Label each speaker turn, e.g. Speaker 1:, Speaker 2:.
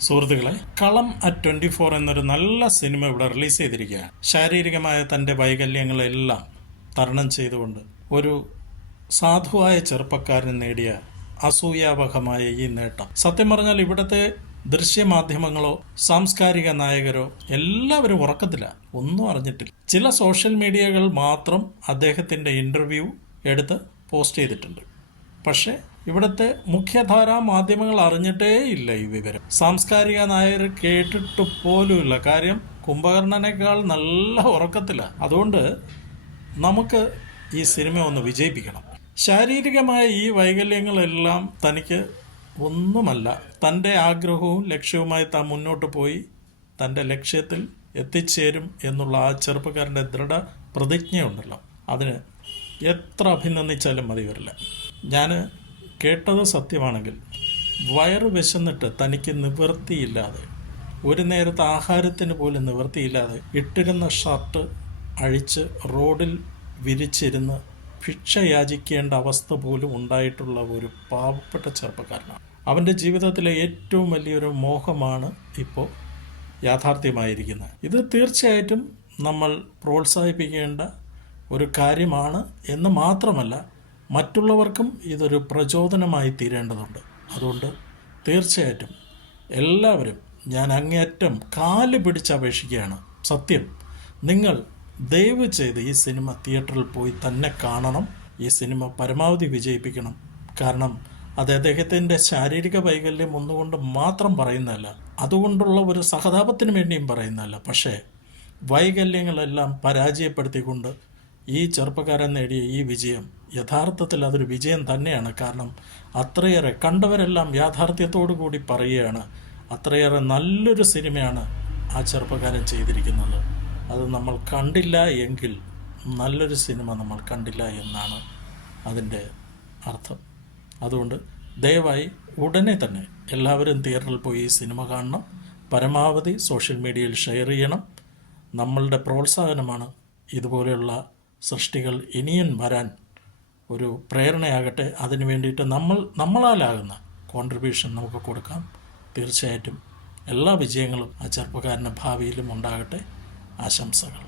Speaker 1: സുഹൃത്തുക്കളെ കളം at twenty four എന്നൊരു നല്ല സിനിമ ഇവിടെ റിലീസ് ചെയ്തിരിക്കുകയാണ്. ശാരീരികമായ തന്റെ വൈകല്യങ്ങളെല്ലാം തരണം ചെയ്തുകൊണ്ട് ഒരു സാധുവായ ചെറുപ്പക്കാരൻ നേടിയ അസൂയാവഹമായ ഈ നേട്ടം. സത്യം പറഞ്ഞാൽ ഇവിടുത്തെ ദൃശ്യമാധ്യമങ്ങളോ സാംസ്കാരിക നായകരോ എല്ലാവരും ഉറക്കത്തില്ല ഒന്നും അറിഞ്ഞിട്ടില്ല. ചില സോഷ്യൽ മീഡിയകൾ മാത്രം അദ്ദേഹത്തിന്റെ ഇന്റർവ്യൂ എടുത്ത് പോസ്റ്റ് ചെയ്തിട്ടുണ്ട്. പക്ഷേ ഇവിടുത്തെ മുഖ്യധാരാ മാധ്യമങ്ങൾ അറിഞ്ഞിട്ടേ ഇല്ല ഈ വിവരം. സാംസ്കാരിക നായർ കേട്ടിട്ട് പോലുമില്ല. കാര്യം കുംഭകർണനേക്കാൾ നല്ല ഉറക്കത്തില്ല അതുകൊണ്ട് നമുക്ക് ഈ സിനിമ ഒന്ന് വിജയിപ്പിക്കണം. ശാരീരികമായ ഈ വൈകല്യങ്ങളെല്ലാം തനിക്ക് ഒന്നുമല്ല. തന്റെ ആഗ്രഹവും ലക്ഷ്യവുമായി താൻ മുന്നോട്ട് പോയി തന്റെ ലക്ഷ്യത്തിൽ എത്തിച്ചേരും എന്നുള്ള ആ ചെറുപ്പക്കാരന്റെ ദൃഢ പ്രതിജ്ഞയുണ്ടല്ലോ അതിന് എത്ര അഭിനന്ദിച്ചാലും മതി വരില്ല ഞാൻ കേട്ടത് സത്യമാണെങ്കിൽ വയറ് വിശന്നിട്ട് തനിക്ക് നിവൃത്തിയില്ലാതെ ഒരു നേരത്തെ ആഹാരത്തിന് പോലും നിവൃത്തിയില്ലാതെ ഇട്ടിരുന്ന ഷർട്ട് അഴിച്ച് റോഡിൽ വിരിച്ചിരുന്ന് ഭിക്ഷ യാചിക്കേണ്ട അവസ്ഥ പോലും ഉണ്ടായിട്ടുള്ള ഒരു പാവപ്പെട്ട ചെറുപ്പക്കാരനാണ്. അവന്റെ ജീവിതത്തിലെ ഏറ്റവും വലിയൊരു മോഹമാണ് ഇപ്പോൾ യാഥാർത്ഥ്യമായിരിക്കുന്നത്. ഇത് തീർച്ചയായിട്ടും നമ്മൾ പ്രോത്സാഹിപ്പിക്കേണ്ട ഒരു കാര്യമാണ് എന്ന് മാത്രമല്ല മറ്റുള്ളവർക്കും ഇതൊരു പ്രചോദനമായി തീരേണ്ടതുണ്ട്. അതുകൊണ്ട് തീർച്ചയായിട്ടും എല്ലാവരും ഞാൻ അങ്ങേയറ്റം കാൽ പിടിച്ച് അപേക്ഷിക്കുകയാണ്. സത്യം നിങ്ങൾ ദയവ് ചെയ്ത് ഈ സിനിമ തിയേറ്ററിൽ പോയി തന്നെ കാണണം. ഈ സിനിമ പരമാവധി വിജയിപ്പിക്കണം. കാരണം അത് അദ്ദേഹത്തിന്റെ ശാരീരിക വൈകല്യം ഒന്നുകൊണ്ട് മാത്രം പറയുന്നതല്ല അതുകൊണ്ടുള്ള ഒരു സഹതാപത്തിന് വേണ്ടിയും പറയുന്നതല്ല. പക്ഷേ വൈകല്യങ്ങളെല്ലാം പരാജയപ്പെടുത്തിക്കൊണ്ട് ഈ ചെറുപ്പക്കാരൻ നേടിയ ഈ വിജയം യഥാർത്ഥത്തിൽ അതൊരു വിജയം തന്നെയാണ്. കാരണം അത്രയേറെ കണ്ടവരെല്ലാം യാഥാർത്ഥ്യത്തോടു കൂടി പറയുകയാണ്. അത്രയേറെ നല്ലൊരു സിനിമയാണ് ആ ചെറുപ്പക്കാരൻ ചെയ്തിരിക്കുന്നത്. അത് നമ്മൾ കണ്ടില്ല എങ്കിൽ നല്ലൊരു സിനിമ നമ്മൾ കണ്ടില്ല എന്നാണ് അതിന്റെ അർത്ഥം. അതുകൊണ്ട് ദയവായി ഉടനെ തന്നെ എല്ലാവരും തിയേറ്ററിൽ പോയി ഈ സിനിമ കാണണം. പരമാവധി സോഷ്യൽ മീഡിയയിൽ ഷെയർ ചെയ്യണം. നമ്മളുടെ പ്രോത്സാഹനമാണ് ഇതുപോലെയുള്ള സൃഷ്ടികൾ ഇനിയും വരാൻ ഒരു പ്രേരണയാകട്ടെ. അതിനു വേണ്ടിയിട്ട് നമ്മൾ നമ്മളാലാകുന്ന കോൺട്രിബ്യൂഷൻ നമുക്ക് കൊടുക്കാം. തീർച്ചയായിട്ടും എല്ലാ വിജയങ്ങളും ആ ചെറുപ്പക്കാരന്റെ ഭാവിയിലും ഉണ്ടാകട്ടെ. ആശംസകൾ.